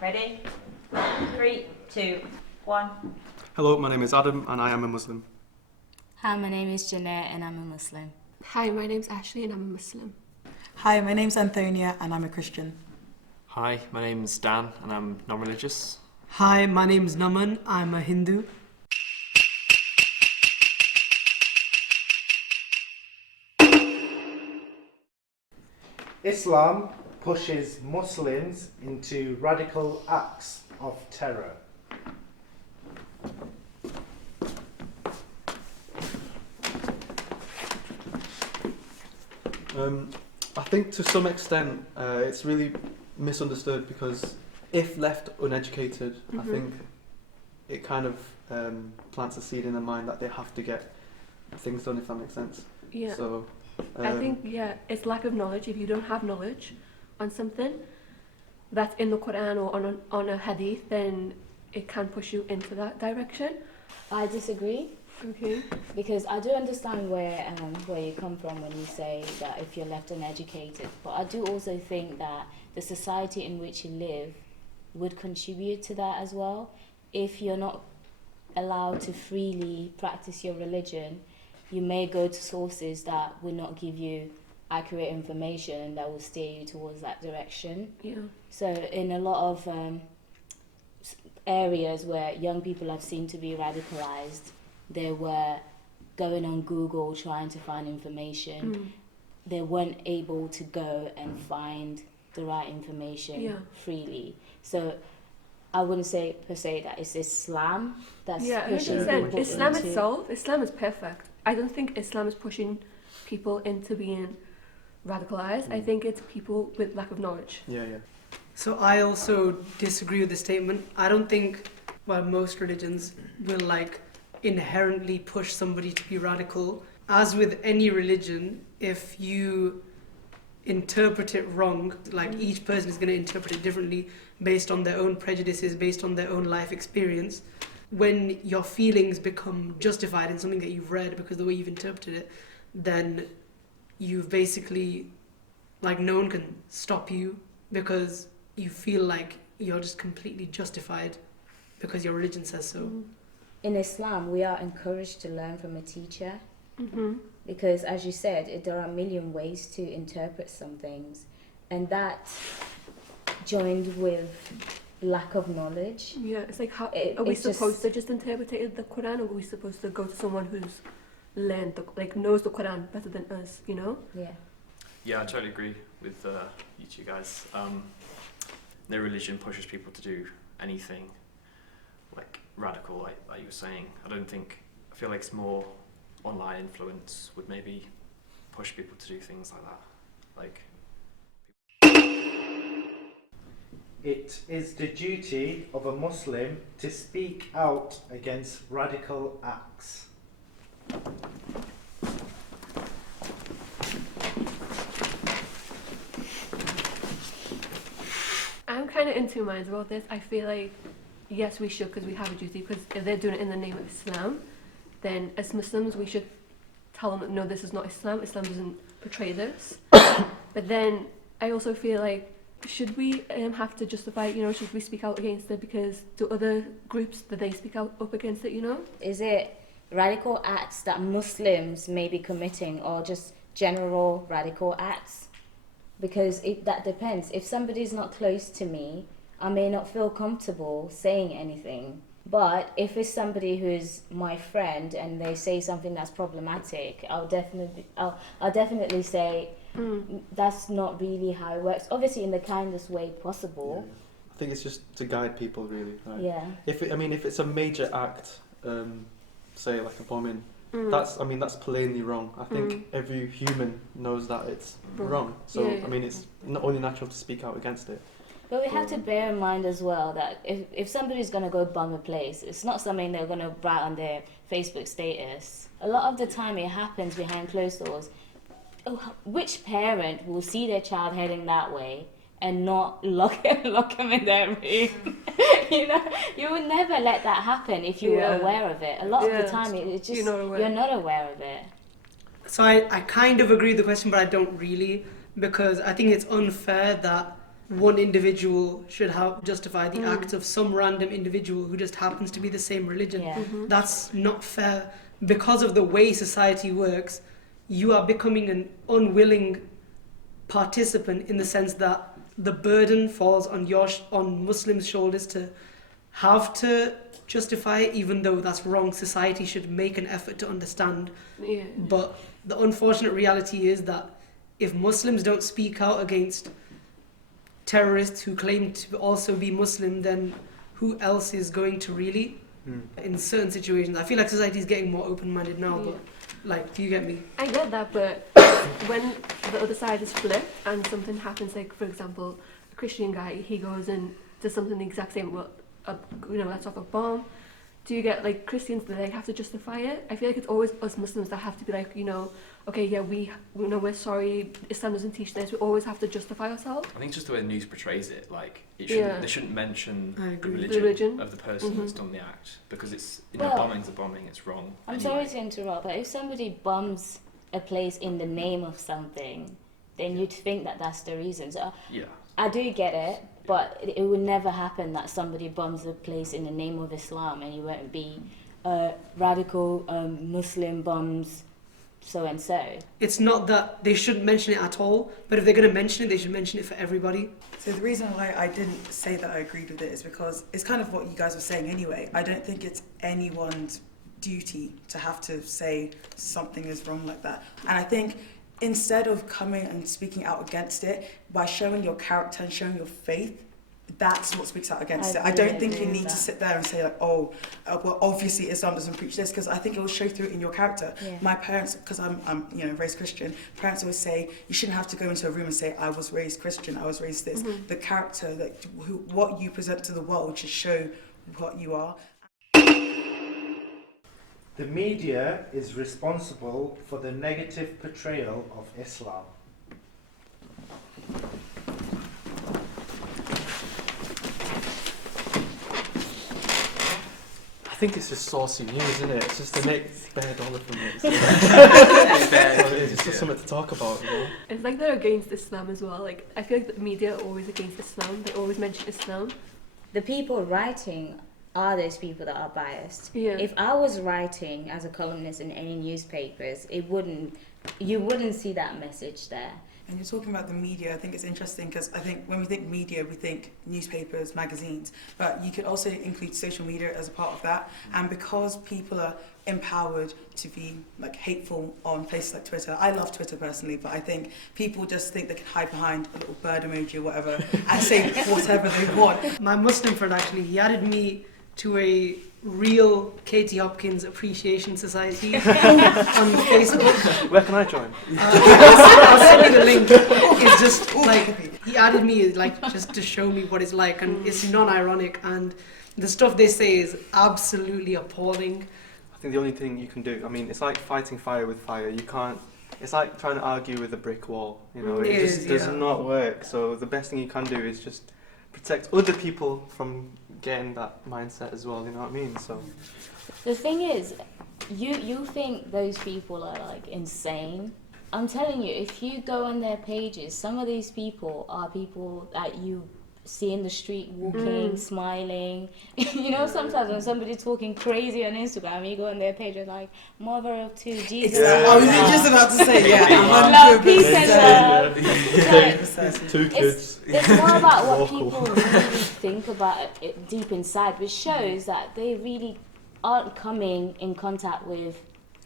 Ready? 3, 2, 1. Hello, my name is Adam and I am a Muslim. Hi, my name is Janae and I'm a Muslim. Hi, my name's Ashley and I'm a Muslim. Hi, my name's Antonia and I'm a Christian. Hi, my name's Dan and I'm non-religious. Hi, my name's Naman. I'm a Hindu. Islam pushes Muslims into radical acts of terror. I think to some extent it's really misunderstood because if left uneducated, I think it kind of plants a seed in their mind that they have to get things done, if that makes sense. Yeah. So I think, it's lack of knowledge. If you don't have knowledge on something that's in the Quran or on a hadith, then it can push you into that direction. I disagree. Okay. Because I do understand where you come from when you say that if you're left uneducated, but I do also think that the society in which you live would contribute to that as well. If you're not allowed to freely practice your religion, you may go to sources that will not give you accurate information that will steer you towards that direction. Yeah. So in a lot of areas where young people have seemed to be radicalized, they were going on Google trying to find information. They weren't able to go and find the right information freely. So I wouldn't say per se that it's Islam that's pushing people Islam into... itself, Islam is perfect. I don't think Islam is pushing people into being radicalized. I think it's people with lack of knowledge. Yeah. So I also disagree with the statement. I don't think, most religions will inherently push somebody to be radical. As with any religion, if you interpret it wrong, each person is going to interpret it differently based on their own prejudices, based on their own life experience. When your feelings become justified in something that you've read because of the way you've interpreted it, then you've basically, no one can stop you because you feel like you're just completely justified because your religion says so. In Islam, we are encouraged to learn from a teacher because, as you said, there are a million ways to interpret some things, and that joined with lack of knowledge. Yeah, it's like, how are we supposed to just interpret the Quran, or are we supposed to go to someone who's learned, knows the Quran better than us, you know? Yeah. Yeah, I totally agree with you two guys. No religion pushes people to do anything radical, like you were saying. I feel like it's more online influence would maybe push people to do things like that. It is the duty of a Muslim to speak out against radical acts. I'm kind of in two minds about this. I feel like, yes, we should, because we have a duty, because if they're doing it in the name of Islam, then as Muslims we should tell them, no, this is not Islam. Islam doesn't portray this. But then I also feel like, should we have to justify it, should we speak out against it because to other groups that they speak out up against it, Is it radical acts that Muslims may be committing or just general radical acts? Because that depends. If somebody's not close to me, I may not feel comfortable saying anything. But if it's somebody who's my friend and they say something that's problematic, I'll definitely say that's not really how it works. Obviously, in the kindest way possible. Yeah. I think it's just to guide people, really. Yeah. If it's a major act, say like a bombing, that's plainly wrong. I think every human knows that it's wrong. So it's not only natural to speak out against it. But we have to bear in mind as well that if somebody's going to go bomb a place, it's not something they're going to write on their Facebook status. A lot of the time it happens behind closed doors. Which parent will see their child heading that way and not lock them in their room? You would never let that happen if you were aware of it. A lot of the time it's just you're not aware of it. So I kind of agree with the question, but I don't really. because I think it's unfair that one individual should have justify the act of some random individual who just happens to be the same religion. Yeah. That's not fair. Because of the way society works, you are becoming an unwilling participant in the sense that the burden falls on on Muslims' shoulders to have to justify it, even though that's wrong. Society should make an effort to understand. Yeah. But the unfortunate reality is that if Muslims don't speak out against terrorists who claim to also be Muslim, then who else is going to really? In certain situations, I feel like society is getting more open-minded now, but like, do you get me? I get that, but when the other side is flipped and something happens, like for example, a Christian guy, he goes and does something the exact same, lets off a bomb. Do you get like Christians that they have to justify it? I feel like it's always us Muslims that have to be like, okay, yeah, we know we're sorry. Islam doesn't teach this. We always have to justify ourselves. I think it's just the way the news portrays it. Like, they shouldn't mention I the agree. religion of the person that's done the act, because it's bombing's a bombing. It's wrong. I'm anyway. sorry to interrupt, but if somebody bombs a place in the name of something, then you'd think that that's the reason. So Yeah. I do get it, but it would never happen that somebody bombs a place in the name of Islam, and you won't be radical Muslim bombs so and so. It's not that they shouldn't mention it at all, but if they're going to mention it, they should mention it for everybody. So the reason why I didn't say that I agreed with it is because it's kind of what you guys were saying anyway. I don't think it's anyone's duty to have to say something is wrong like that. And I think instead of coming and speaking out against it, by showing your character and showing your faith, that's what speaks out against it. I don't think you need to sit there and say like, well, obviously Islam doesn't preach this, because I think it will show through in your character. Yeah. My parents, because I'm raised Christian, parents always say you shouldn't have to go into a room and say I was raised Christian, I was raised this. The character, like what you present to the world, should show what you are. The media is responsible for the negative portrayal of Islam. I think it's just saucy news, isn't it? It's just to make bare dollar from it. It's just something to talk about, It's like they're against Islam as well. Like, I feel like the media are always against Islam. They always mention Islam. The people writing are those people that are biased. Yeah. If I was writing as a columnist in any newspapers, you wouldn't see that message there. And you're talking about the media, I think it's interesting because I think when we think media, we think newspapers, magazines, but you could also include social media as a part of that. And because people are empowered to be like hateful on places like Twitter, I love Twitter personally, but I think people just think they can hide behind a little bird emoji or whatever and say whatever they want. My Muslim friend actually, he added me to a real Katie Hopkins Appreciation Society on Facebook. Where can I join? I'll send you the link. It's just like, he added me like just to show me what it's like, and it's non-ironic, and the stuff they say is absolutely appalling. I think the only thing you can do, I mean, it's like fighting fire with fire. You can't, it's like trying to argue with a brick wall, It just does not work. So the best thing you can do is just protect other people from getting that mindset as well, you know what I mean? So The thing is, you think those people are like insane. I'm telling you, if you go on their pages, some of these people are people that you see in the street walking, smiling. Sometimes when somebody's talking crazy on Instagram, you go on their page and like, mother of two, Jesus. I was just about to say, love, peace and love. Two kids. It's more about what Local. people really think about it deep inside, which shows that they really aren't coming in contact with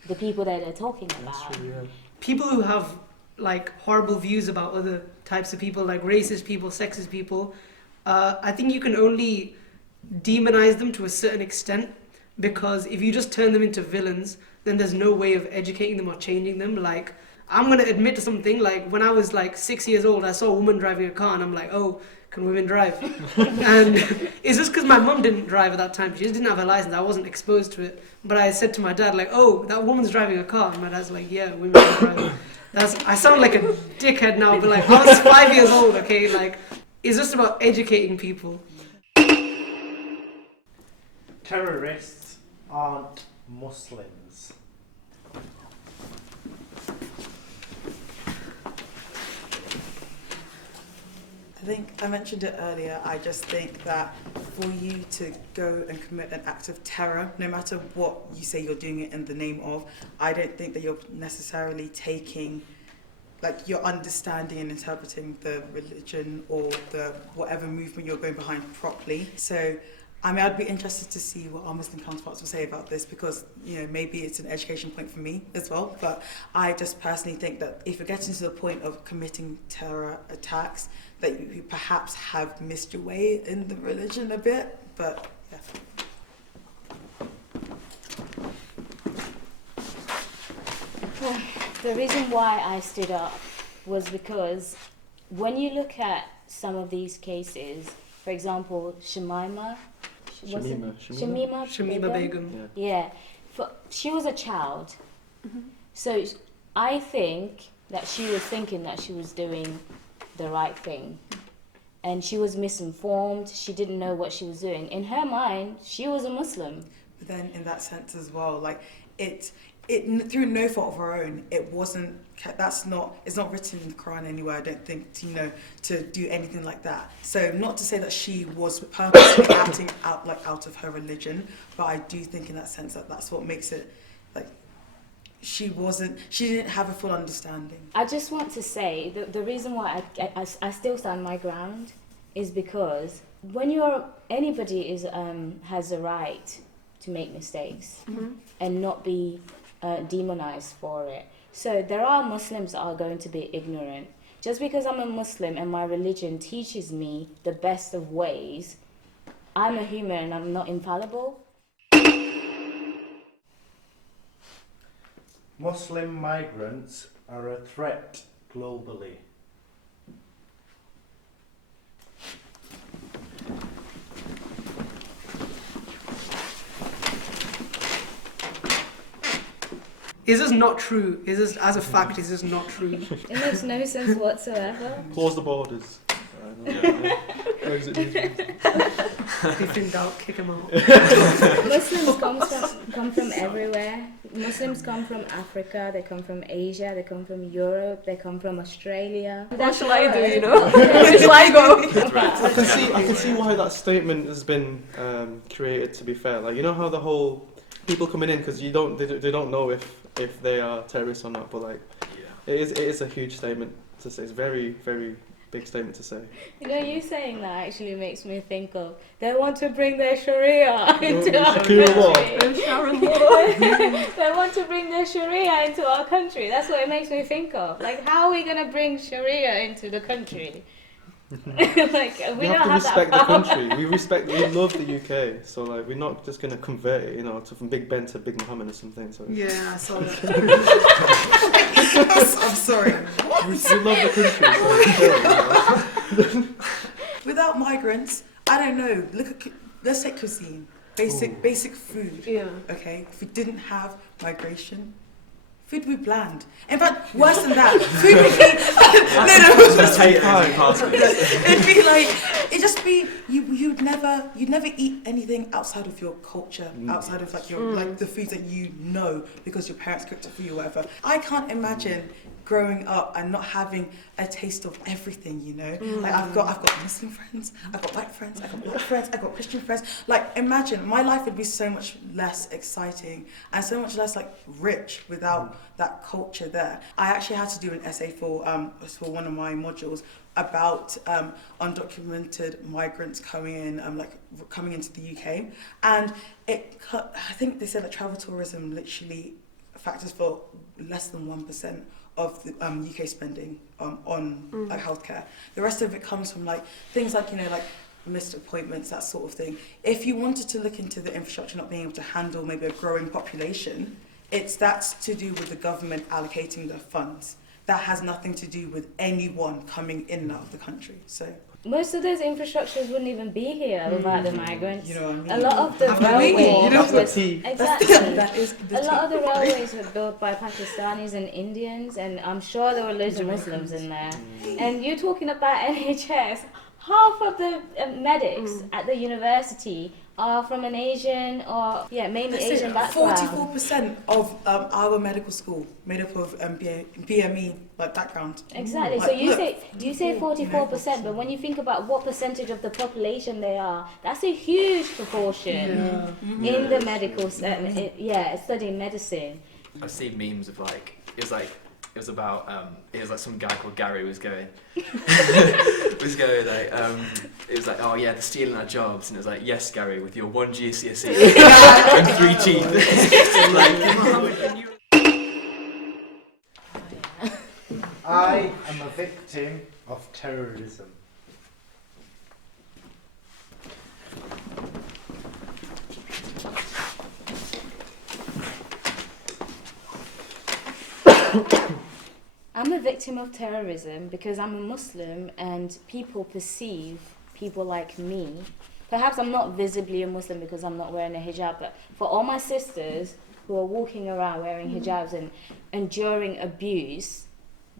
the people that they're talking about. That's true, yeah. People who have like horrible views about other types of people, like racist people, sexist people, I think you can only demonize them to a certain extent, because if you just turn them into villains, then there's no way of educating them or changing them. Like, I'm going to admit to something, like when I was like 6 years old, I saw a woman driving a car and I'm like, oh, can women drive? And it's just because my mum didn't drive at that time. She just didn't have a license. I wasn't exposed to it. But I said to my dad, like, oh, that woman's driving a car. And my dad's like, yeah, women can drive. I sound like a dickhead now, but like, I was 5 years old, okay? Like, it's just about educating people. Terrorists aren't Muslims. think I mentioned it earlier. I just think that for you to go and commit an act of terror, no matter what you say you're doing it in the name of, I don't think that you're necessarily taking, like, you're understanding and interpreting the religion or the whatever movement you're going behind properly. So, I mean, I'd be interested to see what our Muslim counterparts will say about this, because, you know, maybe it's an education point for me as well. But I just personally think that if you're getting to the point of committing terror attacks, that you perhaps have missed your way in the religion a bit. But yeah. The reason why I stood up was because when you look at some of these cases, for example, Shamima Shamima Begum. Yeah, she was a child. So I think that she was thinking that she was doing the right thing. And she was misinformed. She didn't know what she was doing. In her mind, she was a Muslim. But then in that sense as well, like, it through no fault of her own, it's not written in the Quran anywhere, I don't think, to do anything like that. So not to say that she was purposely acting out of her religion, but I do think in that sense that that's what makes it, like, she didn't have a full understanding. I just want to say the reason why I still stand my ground is because when anybody has a right to make mistakes and not be demonized for it. So there are Muslims that are going to be ignorant. Just because I'm a Muslim and my religion teaches me the best of ways, I'm a human and I'm not infallible. Muslim migrants are a threat globally. Is this not true? Is this, as a fact, is this not true? It makes no sense whatsoever. Close the borders. Brexit news. If in doubt, kick them out. Muslims come from everywhere. Muslims come from Africa, they come from Asia, they come from Europe, they come from Australia. What shall I do, you know? Where shall I go? I can see why that statement has been created, to be fair. Like, you know how the whole people coming in, because they don't know if they are terrorists or not, but like, it is a huge statement to say. It's very, very big statement to say. You know, you saying that actually makes me think of, they want to bring their Sharia into our country. They want to bring their Sharia into our country. That's what it makes me think of. Like, how are we going to bring Sharia into the country? Like, we don't have to respect that the power. country. We love the UK, so like, we're not just gonna convert it, from Big Ben to Big Mohammed or something. So Yeah, I saw that. I'm sorry. we love the country. So Without migrants, I don't know. Let's take cuisine, basic food. Yeah. Okay, if we didn't have migration, food would be bland. In fact, worse than that, food would be it'd be like, it'd just be you'd never eat anything outside of your culture, outside of like your like the foods that you know because your parents cooked it for you or whatever. I can't imagine growing up and not having a taste of everything, Like, I've got Muslim friends, I've got white friends, I've got black friends, I've got Christian friends. Like, imagine, my life would be so much less exciting and so much less, like, rich without that culture there. I actually had to do an essay for one of my modules about undocumented migrants coming into the UK. And I think they said that travel tourism literally factors for less than 1% of the UK spending on like healthcare. The rest of it comes from like things like like missed appointments, that sort of thing. If you wanted to look into the infrastructure not being able to handle maybe a growing population, that's to do with the government allocating the funds. That has nothing to do with anyone coming in and out of the country. So most of those infrastructures wouldn't even be here without the migrants. you know what I mean? A lot of the lot of the railways were built by Pakistanis and Indians, and I'm sure there were loads of Muslims in there. And you're talking about NHS. Half of the medics at the university are from an Asian or mainly Asian background. 44% of our medical school made up of BME like background. Exactly. Like, So you look, say 44%, but when you think about what percentage of the population they are, that's a huge proportion in the medical studying medicine. I've seen memes of like it was like some guy called Gary was going it was like, oh yeah, they're stealing our jobs, and it was like, yes Gary, with your 1 GCSE and 3 teeth. I am a victim of terrorism. I'm a victim of terrorism because I'm a Muslim and people perceive people like me. Perhaps I'm not visibly a Muslim because I'm not wearing a hijab, but for all my sisters who are walking around wearing hijabs and enduring abuse,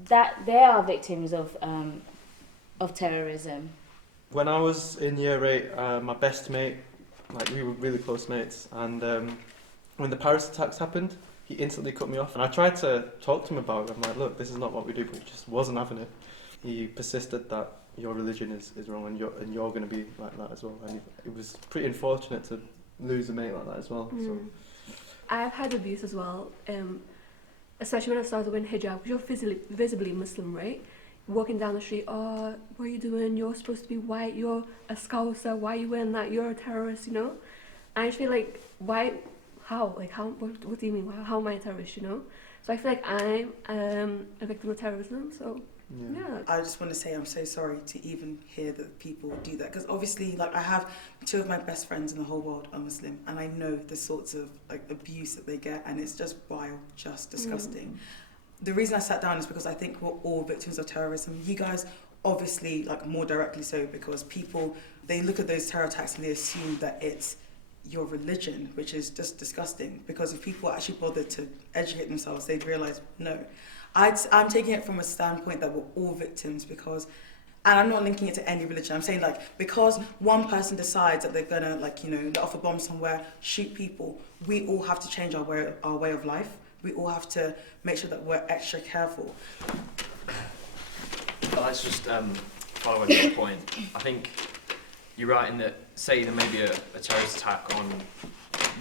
that they are victims of terrorism. When I was in year 8, my best mate, like we were really close mates, and when the Paris attacks happened, he instantly cut me off, and I tried to talk to him about it. I'm like, look, this is not what we do, but he just wasn't having it. He persisted that your religion is wrong, and you're going to be like that as well. And it was pretty unfortunate to lose a mate like that as well. So. I've had abuse as well, especially when I started wearing hijab, because you're visibly Muslim, right? Walking down the street, oh, what are you doing? You're supposed to be white, you're a scouser, why are you wearing that? You're a terrorist, you know? And I just feel like, why? How? Like, how? What do you mean? How am I a terrorist, you know? So I feel like I'm a victim of terrorism, so yeah. I just want to say I'm so sorry to even hear that people do that, because obviously, like, I have 2 of my best friends in the whole world are Muslim, and I know the sorts of like abuse that they get, and it's just vile, just disgusting. The reason I sat down is because I think we're all victims of terrorism. You guys obviously, like, more directly so, because people, they look at those terror attacks and they assume that it's your religion, which is just disgusting, because if people actually bothered to educate themselves, they'd realise, no. I'm taking it from a standpoint that we're all victims, because, and I'm not linking it to any religion, I'm saying, like, because one person decides that they're gonna, like, you know, let off a bomb somewhere, shoot people, we all have to change our way of life. We all have to make sure that we're extra careful. Let's just follow on your point. I think you're right in that, say there may be a terrorist attack on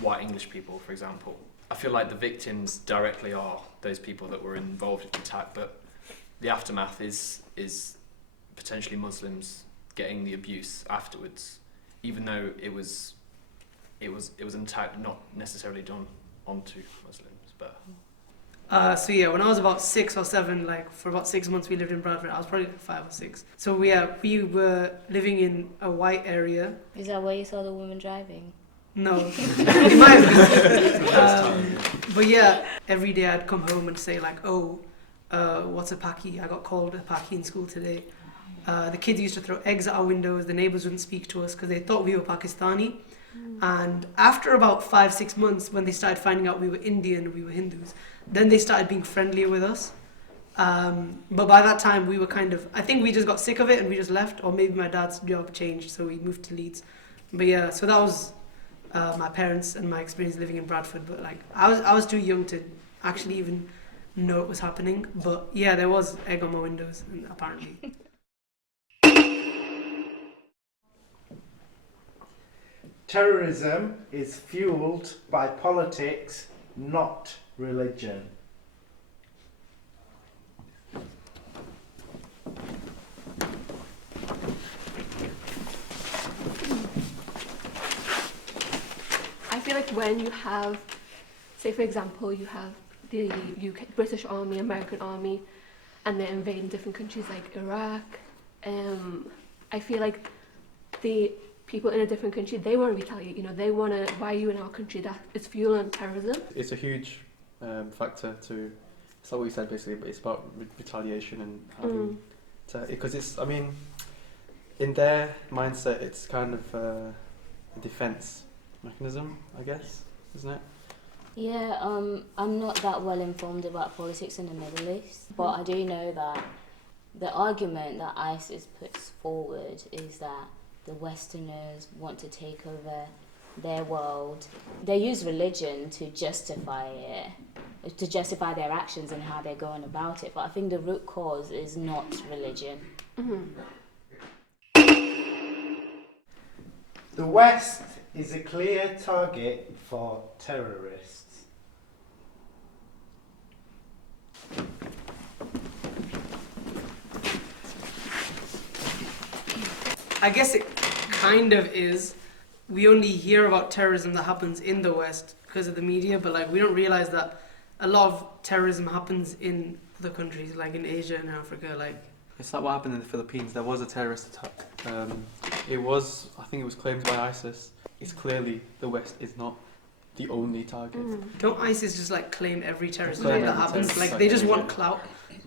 white English people, for example. I feel like the victims directly are those people that were involved in the attack, but the aftermath is potentially Muslims getting the abuse afterwards, even though it was an attack not necessarily done onto Muslims. But So yeah, when I was about 6 or 7, like for about 6 months we lived in Bradford. I was probably like 5 or 6. So we were living in a white area. Is that where you saw the woman driving? No, it might have been. But yeah, every day I'd come home and say like, oh, what's a Paki? I got called a Paki in school today. The kids used to throw eggs at our windows. The neighbours wouldn't speak to us because they thought we were Pakistani. And after about 5-6 months, when they started finding out we were Indian, we were Hindus, then they started being friendlier with us. But by that time, we were I think we just got sick of it and we just left, or maybe my dad's job changed, so we moved to Leeds. But yeah, so that was my parents and my experience living in Bradford. But like, I was too young to actually even know it was happening. But yeah, there was egg on my windows, apparently. Terrorism is fueled by politics, not religion. I feel like when you have, say for example, you have the British Army, American Army, and they're invading different countries like Iraq, I feel like the people in a different country, they want to retaliate, you know, they want to, why are you in our country? That is fueling terrorism. It's a huge factor to, it's like what you said basically, but it's about retaliation and having to, because it's, I mean, in their mindset, it's kind of a defense mechanism, I guess, isn't it? Yeah, I'm not that well informed about politics in the Middle East, but I do know that the argument that ISIS puts forward is that the Westerners want to take over their world. They use religion to justify it, to justify their actions and how they're going about it. But I think the root cause is not religion. The West is a clear target for terrorists. I guess it kind of is. We only hear about terrorism that happens in the West because of the media, but like we don't realize that a lot of terrorism happens in other countries, like in Asia and Africa. Like It's like what happened in the Philippines. There was a terrorist attack. I think it was claimed by ISIS. It's clearly the West is not the only target. don't ISIS just like claim every terrorist Claim attack that every happens? terrorist Like they just attack, want yeah. clout.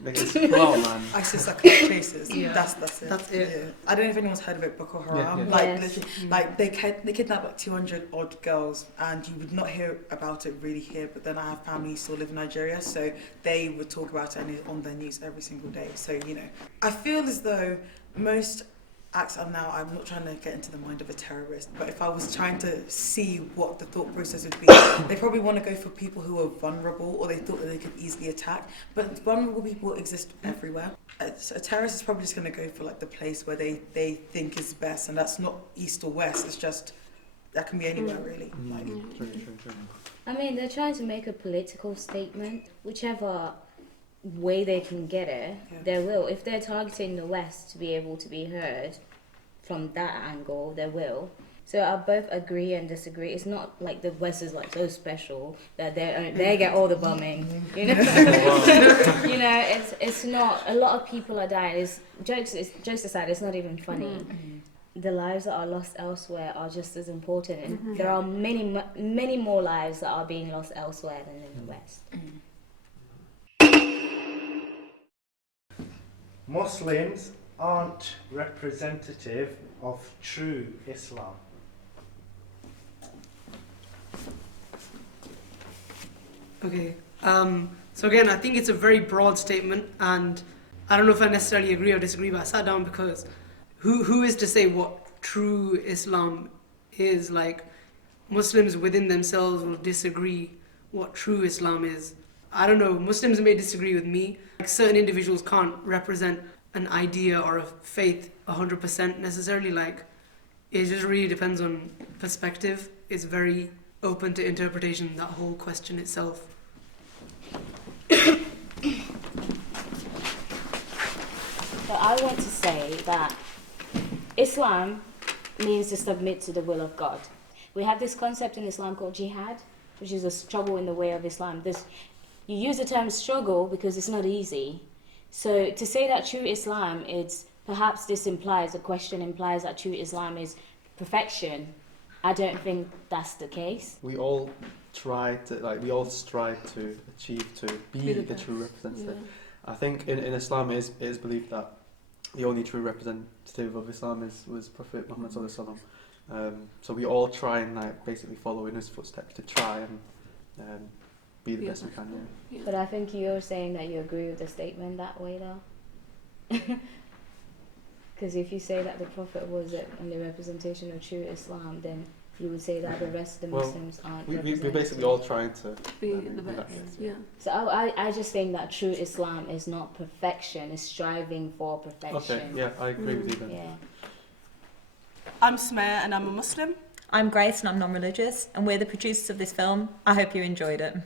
Like, it's clout, man. ISIS like cases. Yeah. That's it. That's it. Yeah. I don't know if anyone's heard of it, Boko Haram. Yeah. Like Yes. literally, like they kidnapped like 200 odd girls, and you would not hear about it really here. But then I have family who still live in Nigeria, so they would talk about it and it's on their news every single day. So you know, I feel as though most acts are now. I'm not trying to get into the mind of a terrorist, but if I was trying to see what the thought process would be, they probably want to go for people who are vulnerable or they thought that they could easily attack. But vulnerable people exist everywhere. A terrorist is probably just going to go for like the place where they think is best, and that's not east or west. It's just that can be anywhere really. Like, True. I mean, they're trying to make a political statement. Whichever way they can get it, Yeah. they will. If they're targeting the West to be able to be heard from that angle, they will. So I both agree and disagree. It's not like the West is like so special that they get all the bombing. You know, you know, it's not. A lot of people are dying. Jokes aside, it's not even funny. The lives that are lost elsewhere are just as important, and there are many more lives that are being lost elsewhere than in the West. Muslims aren't representative of true Islam. Okay. So again, I think it's a very broad statement, and I don't know if I necessarily agree or disagree, but I sat down because who is to say what true Islam is? Like, Muslims within themselves will disagree what true Islam is. I don't know, Muslims may disagree with me. Like, certain individuals can't represent an idea or a faith 100% necessarily. Like, it just really depends on perspective. It's very open to interpretation, that whole question itself. So I want to say that Islam means to submit to the will of God. We have this concept in Islam called jihad, which is a struggle in the way of Islam. You use the term struggle because it's not easy. So to say that true Islam is, perhaps the question implies that true Islam is perfection. I don't think that's the case. We all strive to achieve to be the true representative. I think in Islam it is believed that the only true representative of Islam was Prophet Muhammad sallallahu alaihi wasallam. So we all try and like basically follow in his footsteps to try and be the best we can. Yeah. But I think you're saying that you agree with the statement that way, though. Because if you say that the Prophet was the only representation of true Islam, then you would say that the rest of the Muslims aren't We're represented. basically all trying to Be be the best. best. Yeah. So I just think that true Islam is not perfection, it's striving for perfection. Okay, yeah, I agree with you then. Yeah. I'm Sumaya and I'm a Muslim. I'm Grace and I'm non-religious, and we're the producers of this film. I hope you enjoyed it.